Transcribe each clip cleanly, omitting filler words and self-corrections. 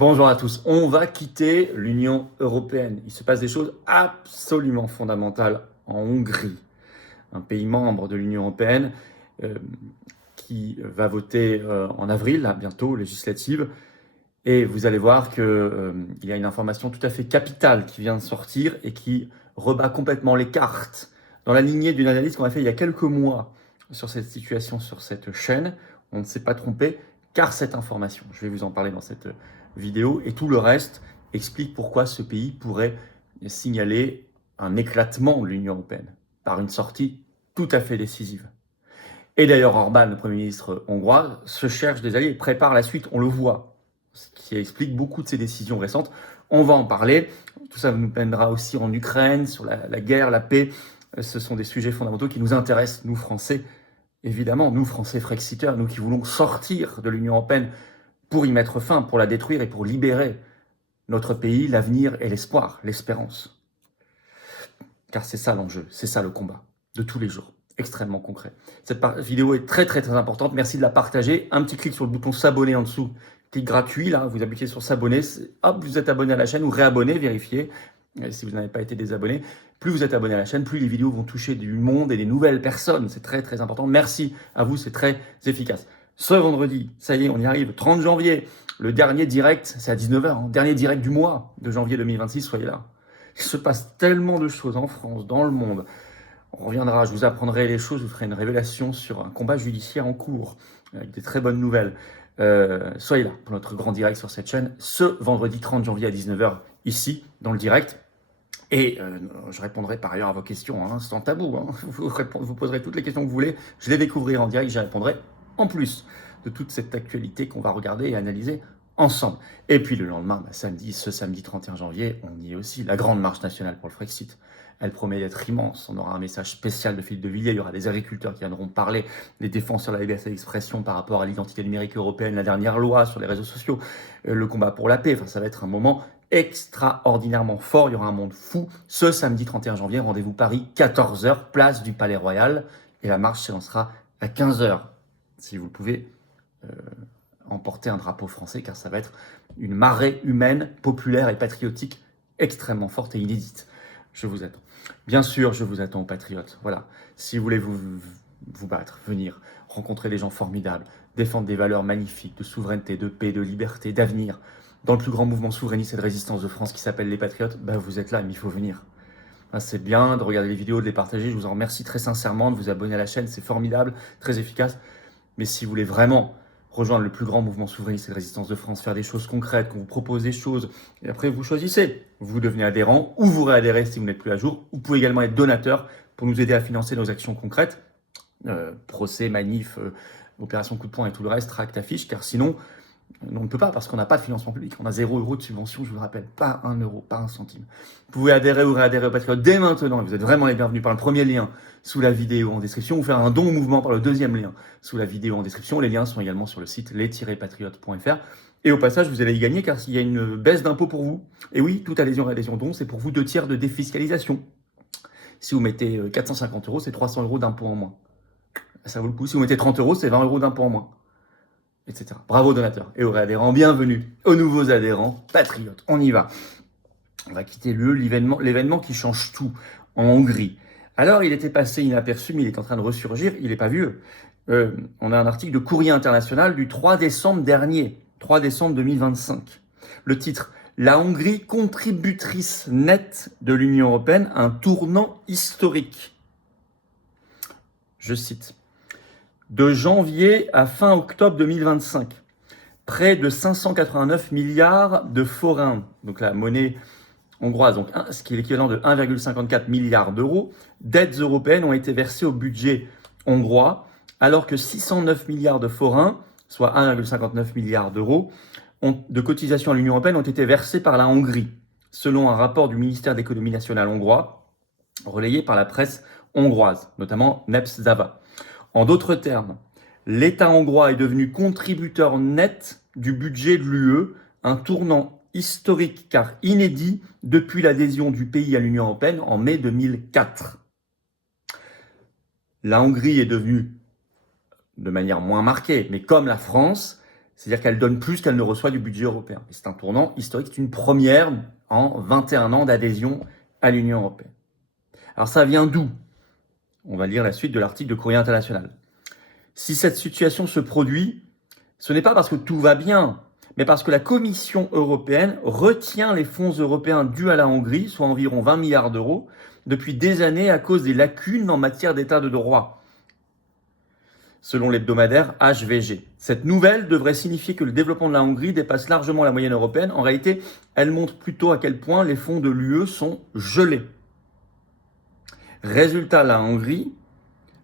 Bonjour à tous. On va quitter l'Union européenne. Il se passe des choses absolument fondamentales en Hongrie, un pays membre de l'Union européenne euh, qui va voter en avril, là, bientôt, législative. Et vous allez voir qu'il y a une information tout à fait capitale qui vient de sortir et qui rebat complètement les cartes. Dans la lignée d'une analyse qu'on a fait il y a quelques mois sur cette situation, sur cette chaîne, on ne s'est pas trompé, car cette information, je vais vous en parler dans cette vidéo, et tout le reste explique pourquoi ce pays pourrait signaler un éclatement de l'Union européenne par une sortie tout à fait décisive. Et d'ailleurs, Orban, le Premier ministre hongrois, se cherche des alliés, prépare la suite, on le voit, ce qui explique beaucoup de ses décisions récentes. On va en parler. Tout ça nous mènera aussi en Ukraine, sur la guerre, la paix. Ce sont des sujets fondamentaux qui nous intéressent, nous Français, évidemment, nous Français Frexiteurs, nous qui voulons sortir de l'Union européenne pour y mettre fin, pour la détruire et pour libérer notre pays, l'avenir et l'espoir, l'espérance. Car c'est ça l'enjeu, c'est ça le combat de tous les jours, extrêmement concret. Cette vidéo est très très très importante, merci de la partager. Un petit clic sur le bouton s'abonner en dessous, clic gratuit, là, vous appliquez sur s'abonner, hop, vous êtes abonné à la chaîne ou réabonné, vérifiez si vous n'avez pas été désabonné. Plus vous êtes abonné à la chaîne, plus les vidéos vont toucher du monde et des nouvelles personnes, c'est très très important. Merci à vous, c'est très efficace. Ce vendredi, ça y est, on y arrive, 30 janvier, le dernier direct, c'est à 19h, hein, dernier direct du mois de janvier 2026, soyez là. Il se passe tellement de choses en France, dans le monde. On reviendra, je vous apprendrai les choses, je vous ferai une révélation sur un combat judiciaire en cours, avec des très bonnes nouvelles. Soyez là pour notre grand direct sur cette chaîne, ce vendredi 30 janvier à 19h, ici, dans le direct. Et je répondrai par ailleurs à vos questions, hein, sans tabou. Hein. Vous poserez toutes les questions que vous voulez, je les découvrirai en direct, j'y répondrai en plus de toute cette actualité qu'on va regarder et analyser ensemble. Et puis le lendemain, ce samedi 31 janvier, on y est aussi, la grande marche nationale pour le Frexit. Elle promet d'être immense, on aura un message spécial de Philippe de Villiers, il y aura des agriculteurs qui viendront parler, des défenseurs de la liberté d'expression par rapport à l'identité numérique européenne, la dernière loi sur les réseaux sociaux, le combat pour la paix, enfin ça va être un moment extraordinairement fort, il y aura un monde fou. Ce samedi 31 janvier, rendez-vous Paris, 14h, place du Palais Royal, et la marche s'élancera à 15h. Si vous pouvez emporter un drapeau français, car ça va être une marée humaine, populaire et patriotique extrêmement forte et inédite. Je vous attends. Bien sûr, je vous attends, patriotes. Voilà. Si vous voulez vous battre, venir, rencontrer des gens formidables, défendre des valeurs magnifiques de souveraineté, de paix, de liberté, d'avenir, dans le plus grand mouvement souverainiste et de résistance de France qui s'appelle les Patriotes, ben vous êtes là, mais il faut venir. C'est bien de regarder les vidéos, de les partager. Je vous en remercie très sincèrement de vous abonner à la chaîne. C'est formidable, très efficace. Mais si vous voulez vraiment rejoindre le plus grand mouvement souverainiste et de résistance de France, faire des choses concrètes, qu'on vous propose des choses, et après vous choisissez. Vous devenez adhérent ou vous réadhérez si vous n'êtes plus à jour. Vous pouvez également être donateur pour nous aider à financer nos actions concrètes, procès, manifs, opérations coup de poing et tout le reste, tract, affiche, car sinon, on ne peut pas parce qu'on n'a pas de financement public. On a 0 € de subvention, je vous le rappelle, pas 1 euro, pas un centime. Vous pouvez adhérer ou réadhérer au Patriote dès maintenant. Vous êtes vraiment les bienvenus par le premier lien sous la vidéo en description ou faire un don au mouvement par le deuxième lien sous la vidéo en description. Les liens sont également sur le site les-patriotes.fr. Et au passage, vous allez y gagner car il y a une baisse d'impôt pour vous. Et oui, toute adhésion et adhésion don, c'est pour vous 2 tiers de défiscalisation. Si vous mettez 450 €, c'est 300 € d'impôt en moins. Ça vaut le coup. Si vous mettez 30 €, c'est 20 € d'impôt en moins. Etc. Bravo donateurs et aux réadhérents, bienvenue aux nouveaux adhérents patriotes. On y va. On va quitter l'événement qui change tout en Hongrie. Alors, il était passé inaperçu, mais il est en train de ressurgir. Il n'est pas vieux. On a un article de Courrier International du 3 décembre dernier, 3 décembre 2025. Le titre: La Hongrie contributrice nette de l'Union européenne, un tournant historique. Je cite. De janvier à fin octobre 2025, près de 589 milliards de forints, donc la monnaie hongroise, donc ce qui est l'équivalent de 1,54 milliard d'euros, d'aides européennes ont été versées au budget hongrois, alors que 609 milliards de forints, soit 1,59 milliard d'euros, de cotisations à l'Union européenne ont été versés par la Hongrie, selon un rapport du ministère de l'économie nationale hongrois, relayé par la presse hongroise, notamment Népszava. En d'autres termes, l'État hongrois est devenu contributeur net du budget de l'UE, un tournant historique car inédit depuis l'adhésion du pays à l'Union européenne en mai 2004. La Hongrie est devenue, de manière moins marquée, mais comme la France, C'est-à-dire qu'elle donne plus qu'elle ne reçoit du budget européen. Et c'est un tournant historique, c'est une première en 21 ans d'adhésion à l'Union européenne. Alors ça vient d'où? On va lire la suite de l'article de Courrier International. Si cette situation se produit, ce n'est pas parce que tout va bien, mais parce que la Commission européenne retient les fonds européens dus à la Hongrie, soit environ 20 milliards d'euros, depuis des années à cause des lacunes en matière d'état de droit, selon l'hebdomadaire HVG. Cette nouvelle devrait signifier que le développement de la Hongrie dépasse largement la moyenne européenne. En réalité, elle montre plutôt à quel point les fonds de l'UE sont gelés. Résultat, la Hongrie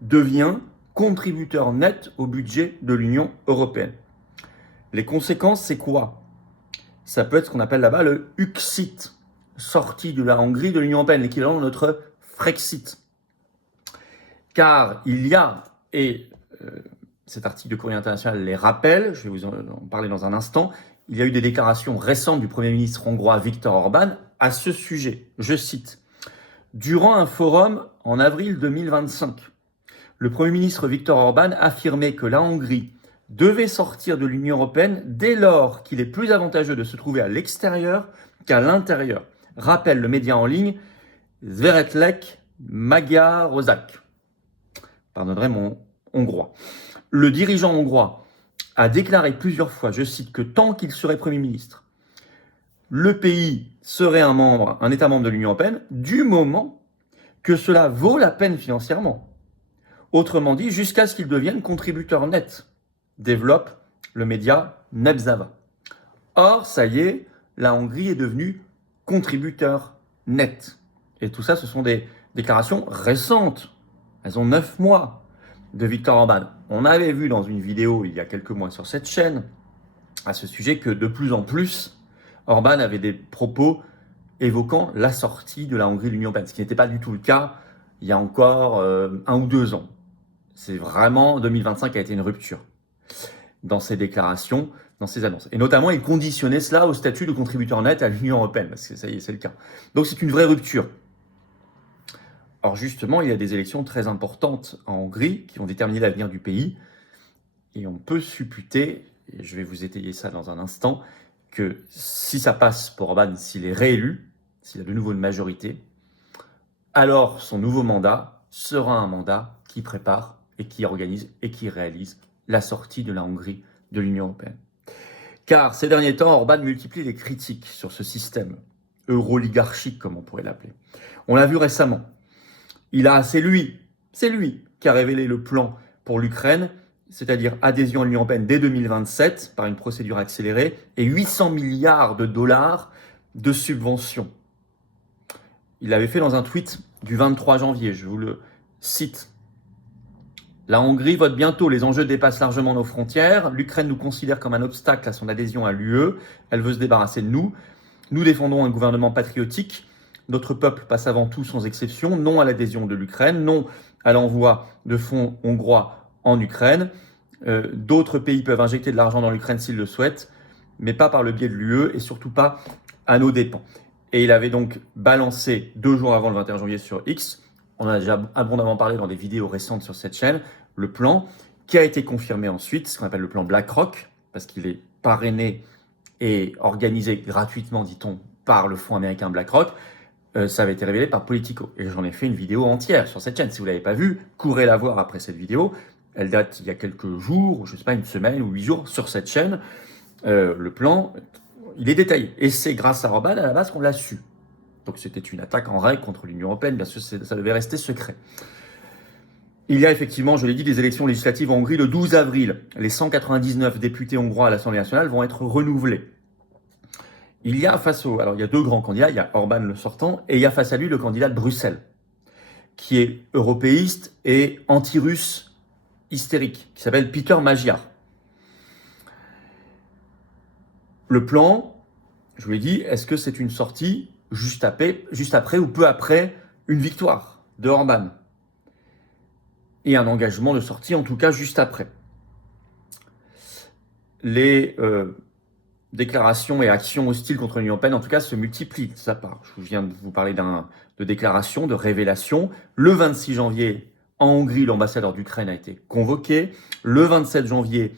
devient contributeur net au budget de l'Union européenne. Les conséquences, c'est quoi? Ça peut être ce qu'on appelle là-bas le Uxit, sortie de la Hongrie de l'Union européenne, l'équivalent de notre Frexit. Car il y a, et cet article de Courrier International les rappelle, je vais vous en parler dans un instant, il y a eu des déclarations récentes du Premier ministre hongrois Viktor Orban à ce sujet. Je cite, « Durant un forum en avril 2025, le Premier ministre Viktor Orban affirmait que la Hongrie devait sortir de l'Union européenne dès lors qu'il est plus avantageux de se trouver à l'extérieur qu'à l'intérieur, rappelle le média en ligne Székely Magyarország. Pardonnerez mon hongrois. Le dirigeant hongrois a déclaré plusieurs fois, je cite, que tant qu'il serait Premier ministre, le pays serait un État membre de l'Union européenne du moment que cela vaut la peine financièrement. Autrement dit, jusqu'à ce qu'il devienne contributeur net, développe le média Népszava. Or, ça y est, la Hongrie est devenue contributeur net. Et tout ça, ce sont des déclarations récentes. Elles ont 9 mois de Viktor Orban. On avait vu dans une vidéo il y a quelques mois sur cette chaîne à ce sujet que de plus en plus, Orban avait des propos évoquant la sortie de la Hongrie de l'Union européenne, ce qui n'était pas du tout le cas il y a encore 1 ou 2 ans. C'est vraiment 2025 a été une rupture dans ses déclarations, dans ses annonces. Et notamment, il conditionnait cela au statut de contributeur net à l'Union européenne, parce que ça y est, c'est le cas. Donc c'est une vraie rupture. Or justement, il y a des élections très importantes en Hongrie qui vont déterminer l'avenir du pays. Et on peut supputer, et je vais vous étayer ça dans un instant, que si ça passe pour Orban, s'il est réélu, s'il a de nouveau une majorité, alors son nouveau mandat sera un mandat qui prépare et qui organise et qui réalise la sortie de la Hongrie de l'Union européenne. Car ces derniers temps, Orban multiplie les critiques sur ce système euro-oligarchique, comme on pourrait l'appeler. On l'a vu récemment. C'est lui qui a révélé le plan pour l'Ukraine, c'est-à-dire adhésion à l'Union européenne dès 2027 par une procédure accélérée et 800 milliards de dollars de subventions. Il l'avait fait dans un tweet du 23 janvier, je vous le cite. La Hongrie vote bientôt, les enjeux dépassent largement nos frontières. L'Ukraine nous considère comme un obstacle à son adhésion à l'UE. Elle veut se débarrasser de nous. Nous défendons un gouvernement patriotique. Notre peuple passe avant tout sans exception. Non à l'adhésion de l'Ukraine, non à l'envoi de fonds hongrois en Ukraine. D'autres pays peuvent injecter de l'argent dans l'Ukraine s'ils le souhaitent, mais pas par le biais de l'UE et surtout pas à nos dépens. Et il avait donc balancé 2 jours avant le 21 janvier sur X, on en a déjà abondamment parlé dans des vidéos récentes sur cette chaîne, le plan qui a été confirmé ensuite, ce qu'on appelle le plan BlackRock, parce qu'il est parrainé et organisé gratuitement, dit-on, par le fonds américain BlackRock. Ça avait été révélé par Politico. Et j'en ai fait une vidéo entière sur cette chaîne. Si vous ne l'avez pas vue, courez la voir après cette vidéo. Elle date il y a quelques jours, je ne sais pas, une semaine ou 8 jours sur cette chaîne. Le plan, il est détaillé. Et c'est grâce à Orban à la base qu'on l'a su. Donc c'était une attaque en règle contre l'Union européenne. Bien sûr, ça devait rester secret. Il y a effectivement, je l'ai dit, des élections législatives en Hongrie le 12 avril. Les 199 députés hongrois à l'Assemblée nationale vont être renouvelés. Il y a alors il y a 2 grands candidats, il y a Orban le sortant, et il y a face à lui le candidat de Bruxelles, qui est européiste et anti-russe hystérique, qui s'appelle Peter Magyar. Le plan, je vous l'ai dit, est-ce que c'est une sortie juste après ou peu après une victoire de Orban? Et un engagement de sortie, en tout cas, juste après. Les déclarations et actions hostiles contre l'Union européenne, en tout cas, se multiplient de sa part. Je viens de vous parler de déclarations, de révélations. Le 26 janvier, en Hongrie, l'ambassadeur d'Ukraine a été convoqué. Le 27 janvier,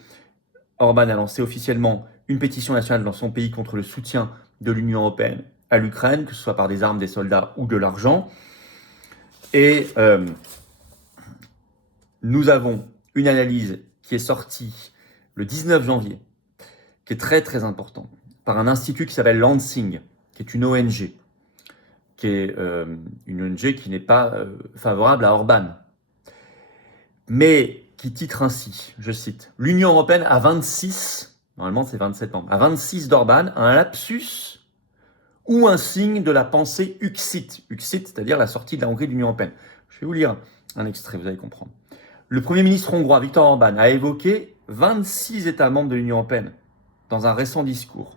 Orban a lancé officiellement une pétition nationale dans son pays contre le soutien de l'Union européenne à l'Ukraine, que ce soit par des armes, des soldats ou de l'argent. Et nous avons une analyse qui est sortie le 19 janvier, qui est très très important, par un institut qui s'appelle Lansing, qui est une ONG, qui est une ONG qui n'est pas favorable à Orban, mais qui titre ainsi, je cite, « L'Union européenne a 26, normalement c'est 27 membres, a 26 d'Orban, un lapsus ou un signe de la pensée Uxit. Uxit, c'est-à-dire la sortie de la Hongrie de l'Union européenne. » Je vais vous lire un extrait, vous allez comprendre. Le Premier ministre hongrois Viktor Orban a évoqué 26 États membres de l'Union européenne dans un récent discours,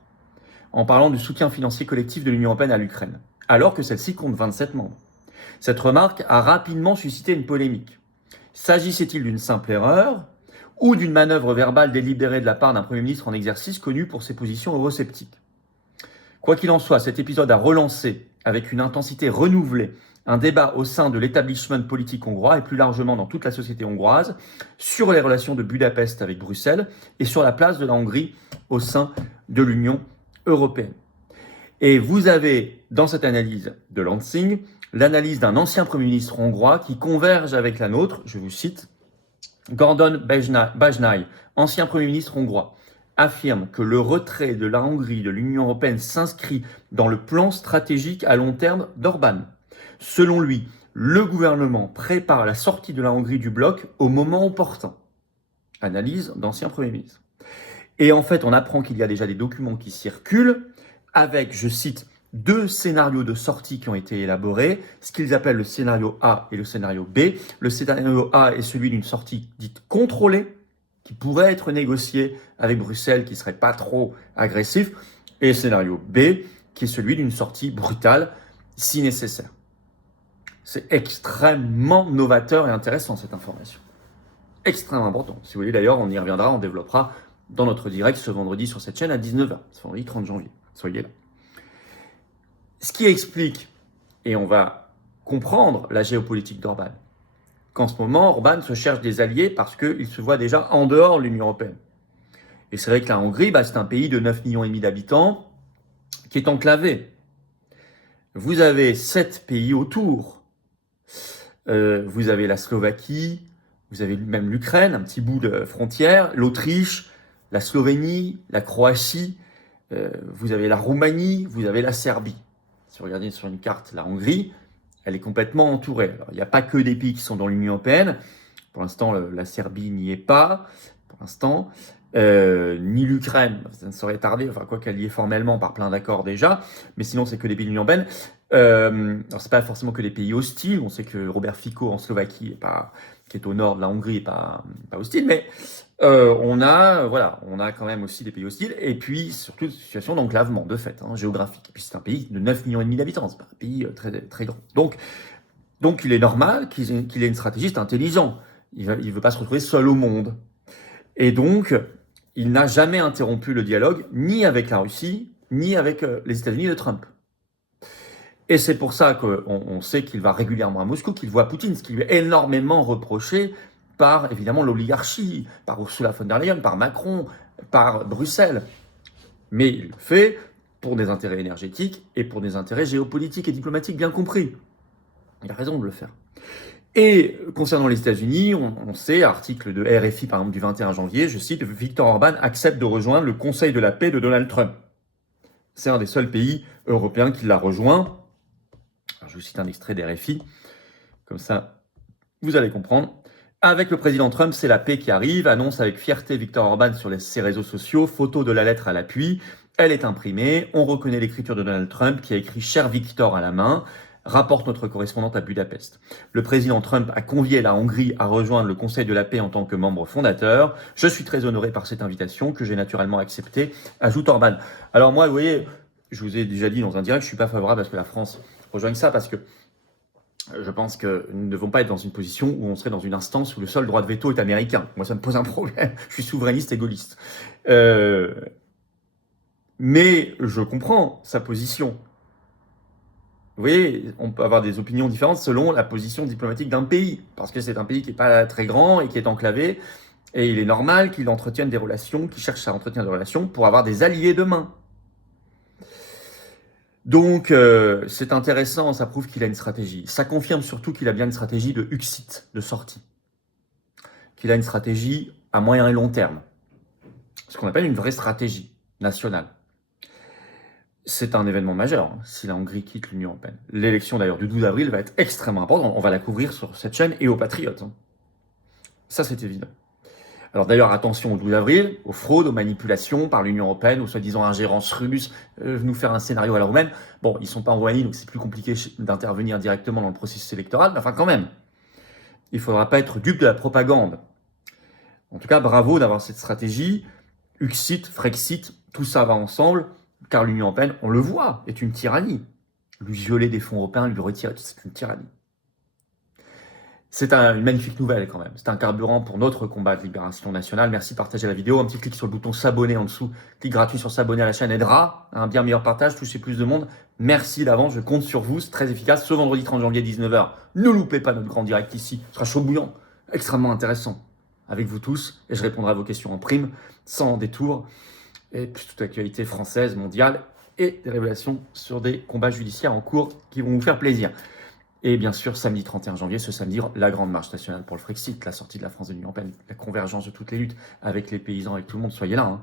en parlant du soutien financier collectif de l'Union européenne à l'Ukraine, alors que celle-ci compte 27 membres. Cette remarque a rapidement suscité une polémique. S'agissait-il d'une simple erreur ou d'une manœuvre verbale délibérée de la part d'un Premier ministre en exercice connu pour ses positions eurosceptiques? Quoi qu'il en soit, cet épisode a relancé, avec une intensité renouvelée, un débat au sein de l'établissement politique hongrois et plus largement dans toute la société hongroise sur les relations de Budapest avec Bruxelles et sur la place de la Hongrie au sein de l'Union européenne. Et vous avez, dans cette analyse de Lansing, l'analyse d'un ancien Premier ministre hongrois qui converge avec la nôtre, je vous cite, Gordon Bajnai, ancien Premier ministre hongrois, affirme que le retrait de la Hongrie de l'Union européenne s'inscrit dans le plan stratégique à long terme d'Orban. Selon lui, le gouvernement prépare la sortie de la Hongrie du bloc au moment opportun. Analyse d'ancien Premier ministre. Et en fait, on apprend qu'il y a déjà des documents qui circulent avec, je cite, 2 scénarios de sortie qui ont été élaborés, ce qu'ils appellent le scénario A et le scénario B. Le scénario A est celui d'une sortie dite contrôlée, qui pourrait être négociée avec Bruxelles, qui ne serait pas trop agressif, et le scénario B, qui est celui d'une sortie brutale, si nécessaire. C'est extrêmement novateur et intéressant, cette information. Extrêmement important. Si vous voulez, d'ailleurs, on y reviendra, on développera dans notre direct ce vendredi sur cette chaîne à 19h, ce vendredi 30 janvier. Soyez là. Ce qui explique, et on va comprendre la géopolitique d'Orban, qu'en ce moment, Orban se cherche des alliés parce qu'il se voit déjà en dehors de l'Union européenne. Et c'est vrai que la Hongrie, c'est un pays de 9,5 millions d'habitants qui est enclavé. Vous avez 7 pays autour. Vous avez la Slovaquie, vous avez même l'Ukraine, un petit bout de frontière, l'Autriche, la Slovénie, la Croatie, vous avez la Roumanie, vous avez la Serbie. Si vous regardez sur une carte, la Hongrie, elle est complètement entourée. Alors, il n'y a pas que des pays qui sont dans l'Union européenne. Pour l'instant, la Serbie n'y est pas. Pour l'instant, ni l'Ukraine, ça ne saurait tarder, enfin quoi qu'elle y est formellement par plein d'accords déjà, mais sinon c'est que des pays de l'Union européenne. Alors c'est pas forcément que des pays hostiles. On sait que Robert Fico en Slovaquie, qui est au nord de la Hongrie, n'est pas hostile, mais on a quand même aussi des pays hostiles, et puis surtout une situation d'enclavement, de fait, géographique. Et puis c'est un pays de 9,5 millions d'habitants, c'est pas un pays très, très grand. Donc il est normal qu'il ait une stratégiste intelligent. Il veut pas se retrouver seul au monde. Et donc, il n'a jamais interrompu le dialogue, ni avec la Russie, ni avec les États-Unis de Trump. Et c'est pour ça qu'on sait qu'il va régulièrement à Moscou, qu'il voit Poutine, ce qui lui est énormément reproché par, évidemment, l'oligarchie, par Ursula von der Leyen, par Macron, par Bruxelles. Mais il le fait pour des intérêts énergétiques et pour des intérêts géopolitiques et diplomatiques bien compris. Il a raison de le faire. Et concernant les États-Unis, on sait, article de RFI par exemple du 21 janvier, je cite, Viktor Orban accepte de rejoindre le Conseil de la paix de Donald Trump. C'est un des seuls pays européens qui l'a rejoint. Alors, je vous cite un extrait d'RFI, comme ça vous allez comprendre. Avec le président Trump, c'est la paix qui arrive, annonce avec fierté Viktor Orban sur ses réseaux sociaux, photo de la lettre à l'appui. Elle est imprimée, on reconnaît l'écriture de Donald Trump qui a écrit « Cher Viktor » à la main, rapporte notre correspondante à Budapest. Le président Trump a convié la Hongrie à rejoindre le Conseil de la paix en tant que membre fondateur. Je suis très honoré par cette invitation que j'ai naturellement acceptée, ajoute Orban. Alors moi, vous voyez, je vous ai déjà dit dans un direct, je ne suis pas favorable à ce que la France rejoigne ça parce que je pense que nous ne devons pas être dans une position où on serait dans une instance où le seul droit de veto est américain. Moi, ça me pose un problème. Je suis souverainiste et gaulliste. Mais je comprends sa position. Vous voyez, on peut avoir des opinions différentes selon la position diplomatique d'un pays, parce que c'est un pays qui n'est pas très grand et qui est enclavé, Et il est normal qu'il entretienne des relations, qu'il cherche à entretenir des relations pour avoir des alliés demain. Donc, c'est intéressant, ça prouve qu'il a une stratégie. Ça confirme surtout qu'il a bien une stratégie de exit, de sortie. Qu'il a une stratégie à moyen et long terme. Ce qu'on appelle une vraie stratégie nationale. C'est un événement majeur si la Hongrie quitte l'Union européenne. L'élection d'ailleurs du 12 avril va être extrêmement importante. On va la couvrir sur cette chaîne et aux Patriotes. Ça, c'est évident. Alors d'ailleurs, attention au 12 avril, aux fraudes, aux manipulations par l'Union européenne, aux soi-disant ingérences russes, nous faire un scénario à la roumaine. Bon, ils ne sont pas en Roumanie, donc c'est plus compliqué d'intervenir directement dans le processus électoral, mais enfin quand même, il ne faudra pas être dupe de la propagande. En tout cas, bravo d'avoir cette stratégie. Uxit, Frexit, tout ça va ensemble, car l'Union européenne, on le voit, est une tyrannie. Lui violer des fonds européens, lui retirer, c'est une tyrannie. C'est une magnifique nouvelle quand même. C'est un carburant pour notre combat de libération nationale. Merci de partager la vidéo. Un petit clic sur le bouton s'abonner en dessous. Clic gratuit sur s'abonner à la chaîne aidera à un bien meilleur partage, toucher plus de monde. Merci d'avance, je compte sur vous. C'est très efficace. Ce vendredi 30 janvier 19h, ne loupez pas notre grand direct ici. Ce sera chaud bouillant, extrêmement intéressant avec vous tous. Et je répondrai à vos questions en prime, sans détour. Et plus toute actualité française, mondiale et des révélations sur des combats judiciaires en cours qui vont vous faire plaisir. Et bien sûr, samedi 31 janvier, ce samedi, la grande marche nationale pour le Frexit, la sortie de la France de l'Union européenne, la convergence de toutes les luttes avec les paysans, avec tout le monde. Soyez là.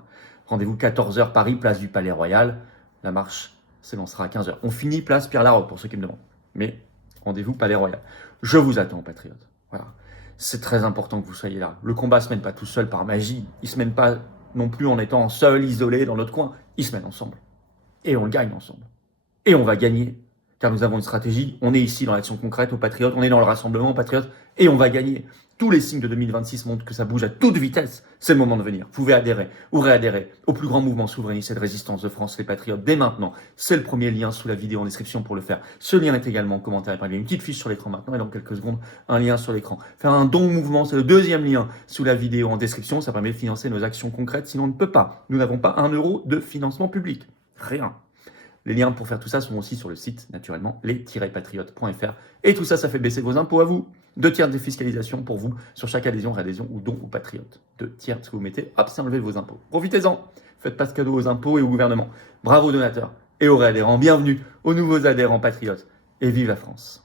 Rendez-vous 14h Paris, place du Palais Royal. La marche s'élancera à 15h. On finit place Pierre Laroque pour ceux qui me demandent. Mais rendez-vous Palais Royal. Je vous attends, patriotes. Voilà. C'est très important que vous soyez là. Le combat ne se mène pas tout seul par magie. Il ne se mène pas non plus en étant seul, isolé dans notre coin. Il se mène ensemble. Et on le gagne ensemble. Et on va gagner. Car nous avons une stratégie, on est ici dans l'action concrète aux Patriotes, on est dans le rassemblement aux Patriotes, et on va gagner. Tous les signes de 2026 montrent que ça bouge à toute vitesse. C'est le moment de venir. Vous pouvez adhérer ou réadhérer au plus grand mouvement souverainiste et de résistance de France, les Patriotes, dès maintenant. C'est le premier lien sous la vidéo en description pour le faire. Ce lien est également en commentaire. Il y a une petite fiche sur l'écran maintenant et dans quelques secondes, un lien sur l'écran. Faire un don mouvement, c'est le deuxième lien sous la vidéo en description. Ça permet de financer nos actions concrètes, sinon on ne peut pas. Nous n'avons pas 1 euro de financement public. Rien. Les liens pour faire tout ça sont aussi sur le site, naturellement, les-patriotes.fr. Et tout ça, ça fait baisser vos impôts à vous. 2 tiers de défiscalisation pour vous sur chaque adhésion, réadhésion ou don aux patriotes. 2 tiers de ce que vous mettez, hop, c'est enlevé vos impôts. Profitez-en. Faites pas de cadeaux aux impôts et au gouvernement. Bravo aux donateurs et aux réadhérents. Bienvenue aux nouveaux adhérents patriotes. Et vive la France.